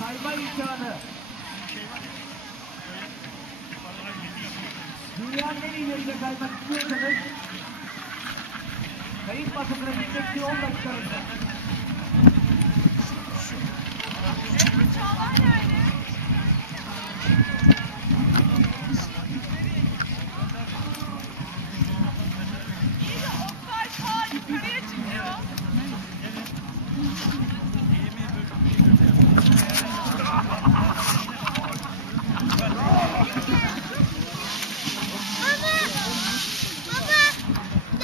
sayma imkanı. Dünyanın en iyilerine kaymak istiyorsanız kayıt masasına gitmek 10 dakika arasında. Çağlar nerede?